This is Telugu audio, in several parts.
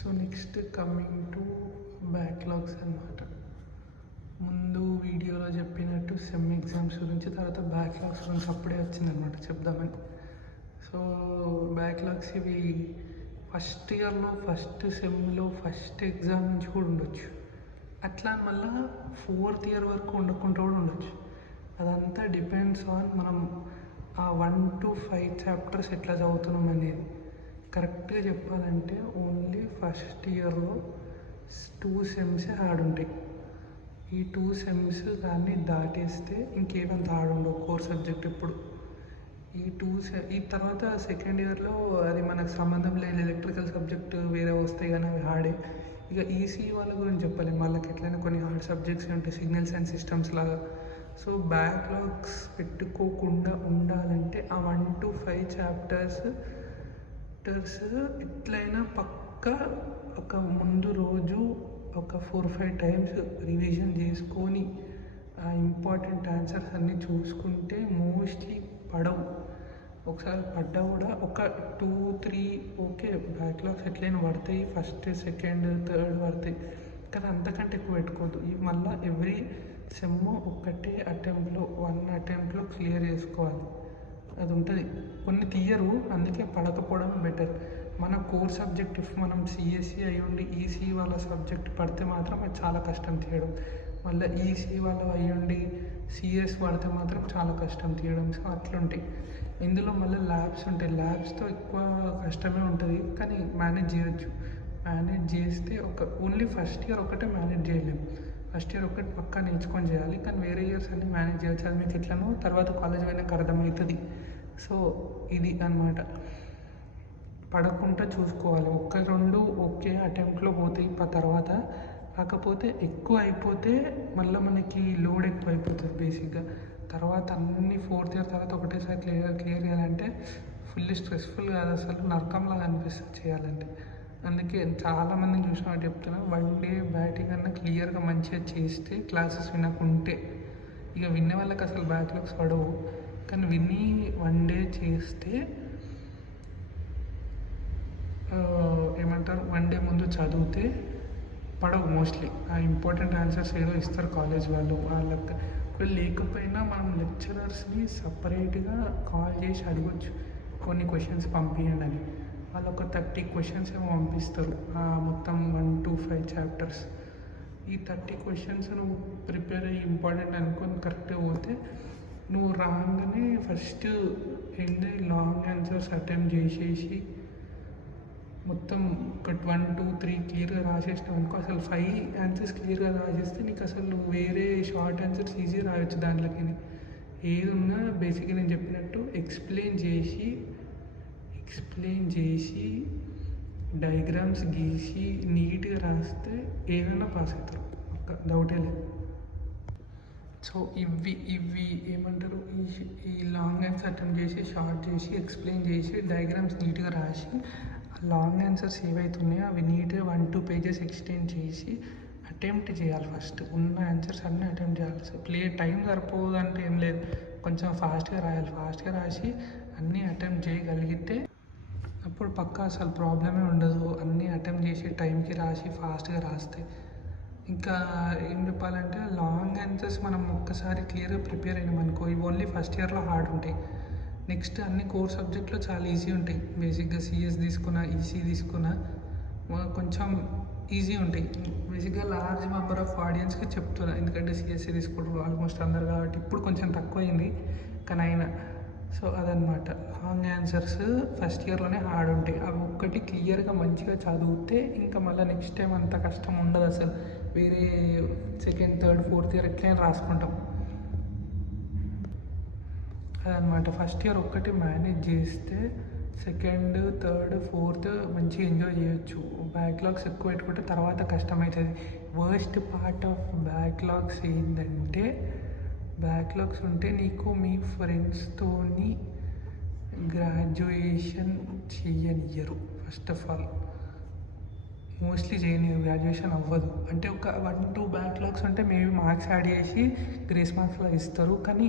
So next coming to backlogs అన్నమాట. ముందు వీడియోలో చెప్పినట్టు సెమ్ ఎగ్జామ్స్ గురించి, తర్వాత బ్యాక్లాగ్స్ గురించి అప్పుడే వచ్చిందనమాట చెప్దామని. సో బ్యాక్లాగ్స్ ఇవి ఫస్ట్ ఇయర్లో ఫస్ట్ సెమ్లో ఫస్ట్ ఎగ్జామ్ నుంచి కూడా ఉండొచ్చు, అట్లా మళ్ళీ ఫోర్త్ ఇయర్ వరకు ఉండకుండా కూడా ఉండొచ్చు. అదంతా డిపెండ్స్ ఆన్ మనం ఆ 1 to 5 చాప్టర్స్ ఎట్లా చదువుతున్నాం అనేది. కరెక్ట్గా చెప్పాలంటే ఓన్లీ ఫస్ట్ ఇయర్లో 2 సెమ్స్ హార్డ్ ఉంటాయి. ఈ 2 సెమ్స్ దాన్ని దాటేస్తే ఇంకేమంత హార్డ్ ఉండవు కోర్ సబ్జెక్ట్. ఇప్పుడు ఈ తర్వాత సెకండ్ ఇయర్లో అది మనకు సంబంధం లేని ఎలక్ట్రికల్ సబ్జెక్ట్ వేరే వస్తాయి కానీ అవి హార్డే. ఇక ఈసీ వాళ్ళ గురించి చెప్పలేము, వాళ్ళకి ఎట్లయినా కొన్ని హార్డ్ సబ్జెక్ట్స్ ఉంటాయి, సిగ్నల్స్ అండ్ సిస్టమ్స్ లాగా. సో బ్యాక్లాగ్స్ పెట్టుకోకుండా ఉండాలంటే ఆ 1 to 5 చాప్టర్స్ ఎట్లయినా పక్కా ఒక ముందు రోజు ఒక 4-5 టైమ్స్ రివిజన్ చేసుకొని ఆ ఇంపార్టెంట్ ఆన్సర్స్ అన్నీ చూసుకుంటే మోస్ట్లీ పడవు. ఒకసారి పడ్డా కూడా ఒక 2-3 ఓకే బ్యాక్లాగ్స్ ఎట్లయినా పడతాయి, ఫస్ట్ సెకండ్ థర్డ్ పడతాయి, కానీ అంతకంటే ఎక్కువ పెట్టుకోవద్దు. మళ్ళీ ఎవ్రీ సెమ్ ఒక్కటే అటెంప్ట్లో 1 అటెంప్ట్లో క్లియర్ చేసుకోవాలి. అది ఉంటుంది, కొన్ని తీయరు, అందుకే పడకపోవడం బెటర్. మన కోర్ సబ్జెక్ట్ ఇఫ్ మనం సిఎస్సి అయి ఉండి ఈసీ వాళ్ళ సబ్జెక్ట్ పడితే మాత్రం అది చాలా కష్టం తీయడం. మళ్ళీ ఈసీ వాళ్ళ అయి ఉండి సిఎస్ పడితే మాత్రం చాలా కష్టం తీయడం. సో అట్లుంటాయి. ఇందులో మళ్ళీ ల్యాబ్స్ ఉంటాయి, ల్యాబ్స్తో ఎక్కువ కష్టమే ఉంటుంది, కానీ మేనేజ్ చేయొచ్చు. మేనేజ్ చేస్తే ఓన్లీ ఫస్ట్ ఇయర్ ఒకటే మేనేజ్ చేయలేము. ఫస్ట్ ఇయర్ ఒకటి పక్కా నేర్చుకొని చేయాలి, కానీ వేరే ఇయర్స్ అన్నీ మేనేజ్ చేయొచ్చు. అది మీకు ఎట్లనో తర్వాత కాలేజ్ పోయినాక అర్థమవుతుంది. సో ఇది అన్నమాట, పడకుండా చూసుకోవాలి. 1-2 ఓకే అటెంప్ట్లో పోతాయి తర్వాత. కాకపోతే ఎక్కువ అయిపోతే మళ్ళీ మనకి లోడ్ ఎక్కువ అయిపోతుంది బేసిక్గా. తర్వాత అన్ని ఫోర్త్ ఇయర్ తర్వాత ఒకటేసారి క్లియర్ చేయాలంటే ఫుల్లీ స్ట్రెస్ఫుల్ కాదు, అసలు నరకంలాగా అనిపిస్తుంది చేయాలంటే. అందుకే చాలామందిని చూసినట్టు చెప్తున్నా, 1 డే బ్యాటింగ్ అన్న క్లియర్గా మంచిగా చేస్తే క్లాసెస్ వినకుంటే, ఇక వినే వాళ్ళకి అసలు బ్యాక్లాగ్స్ పడవు, కానీ విని 1 డే చేస్తే ఏమంటారు 1 డే ముందు చదివితే పడవు మోస్ట్లీ. ఆ ఇంపార్టెంట్ ఆన్సర్స్ ఏదో ఇస్తారు కాలేజ్ వాళ్ళు, వాళ్ళకి లేకపోయినా మనం లెక్చరర్స్ని సపరేట్గా కాల్ చేసి అడగొచ్చు కొన్ని క్వశ్చన్స్ పంపించండి అని. వాళ్ళు ఒక 30 క్వశ్చన్స్ ఏమో పంపిస్తారు మొత్తం 1 to 5 చాప్టర్స్. ఈ 30 క్వశ్చన్స్ నువ్వు ప్రిపేర్ అయ్యి ఇంపార్టెంట్ అనుకొని కరెక్ట్గా పోతే నువ్వు రాగానే ఫస్ట్ ఏంటి లాంగ్ ఆన్సర్స్ అటెంప్ట్ చేసేసి మొత్తం ఒక 1, 2, 3 క్లియర్గా రాసేసినావు అనుకో, అసలు 5 ఆన్సర్స్ క్లియర్గా రాసేస్తే నీకు అసలు వేరే షార్ట్ ఆన్సర్స్ ఈజీ రాయొచ్చు. దాంట్లోకి ఏది ఉన్నా బేసిక్గా నేను చెప్పినట్టు ఎక్స్ప్లెయిన్ చేసి డయాగ్రామ్స్ గీసి నీట్గా రాస్తే ఏదైనా పాస్ అవుతారు, ఒక డౌటే లేదు. సో ఇవి ఏమంటారు, ఈ లాంగ్ ఆన్సర్ అటెంప్ట్ చేసి షార్ట్ చేసి ఎక్స్ప్లెయిన్ చేసి డయాగ్రామ్స్ నీట్గా రాసి లాంగ్ ఆన్సర్స్ ఏవైతున్నాయో అవి నీట్గా 1-2 పేజెస్ ఎక్స్టెండ్ చేసి అటెంప్ట్ చేయాలి. ఫస్ట్ ఉన్న ఆన్సర్స్ అన్నీ అటెంప్ట్ చేయాలి. సో టైం సరిపోదంటే ఏం లేదు, కొంచెం ఫాస్ట్గా రాయాలి. ఫాస్ట్గా రాసి అన్నీ అటెంప్ట్ చేయగలిగితే అప్పుడు పక్కా అసలు ప్రాబ్లమే ఉండదు. అన్నీ అటెంప్ట్ చేసి టైంకి రాసి ఫాస్ట్గా రాస్తే. ఇంకా ఏం చెప్పాలంటే లాంగ్ ఆన్సర్స్ మనం ఒక్కసారి క్లియర్గా ప్రిపేర్ అయినాం అనుకో, ఇవి ఓన్లీ ఫస్ట్ ఇయర్లో హార్డ్ ఉంటాయి. నెక్స్ట్ అన్ని కోర్ సబ్జెక్ట్లో చాలా ఈజీ ఉంటాయి. బేసిక్గా సిఎస్ తీసుకున్నా ఈసీ తీసుకున్నా కొంచెం ఈజీ ఉంటాయి. బేసిక్గా లార్జ్ మెంబర్ ఆఫ్ ఆడియన్స్కి చెప్తున్నా, ఎందుకంటే సిఎస్సి తీసుకుంటారు ఆల్మోస్ట్ అందరు కాబట్టి. ఇప్పుడు కొంచెం తక్కువ అయింది కానీ అయినా. సో అదనమాట, లాంగ్ ఆన్సర్స్ ఫస్ట్ ఇయర్లోనే హార్డ్ ఉంటాయి. అవి ఒక్కటి క్లియర్గా మంచిగా చదివితే ఇంకా మళ్ళీ నెక్స్ట్ టైం అంత కష్టం ఉండదు అసలు. వేరే సెకండ్, థర్డ్, ఫోర్త్ ఇయర్ ఎట్లయినా రాసుకుంటాం. అదనమాట, ఫస్ట్ ఇయర్ ఒక్కటి మేనేజ్ చేస్తే సెకండ్, థర్డ్, ఫోర్త్ మంచిగా ఎంజాయ్ చేయొచ్చు. బ్యాక్లాగ్స్ ఎక్కువ పెట్టుకుంటే తర్వాత కష్టమవుతుంది. వర్స్ట్ పార్ట్ ఆఫ్ బ్యాక్లాగ్స్ ఏంటంటే, బ్యాక్లాగ్స్ ఉంటే నీకు మీ ఫ్రెండ్స్తోని గ్రాడ్యుయేషన్ చేయనియరు. ఫస్ట్ ఆఫ్ ఆల్ మోస్ట్లీ చేయనియరు, గ్రాడ్యుయేషన్ అవ్వదు. అంటే ఒక 1-2 బ్యాక్లాగ్స్ ఉంటే మేబీ మార్క్స్ యాడ్ చేసి గ్రేస్ మార్క్స్లో ఇస్తారు, కానీ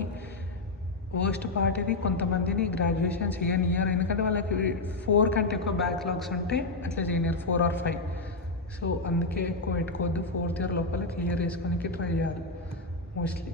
వర్స్ట్ పార్ట్ ఇది, కొంతమందిని గ్రాడ్యుయేషన్ చేయనియర్, ఎందుకంటే వాళ్ళకి 4 కంటే ఎక్కువ బ్యాక్లాగ్స్ ఉంటే అట్లా చేయనియర్, 4 or 5. సో అందుకే ఎక్కువ పెట్టుకోవద్దు, 4th ఇయర్ లోపల క్లియర్ చేసుకోనికి ట్రై చేయాలి మోస్ట్లీ.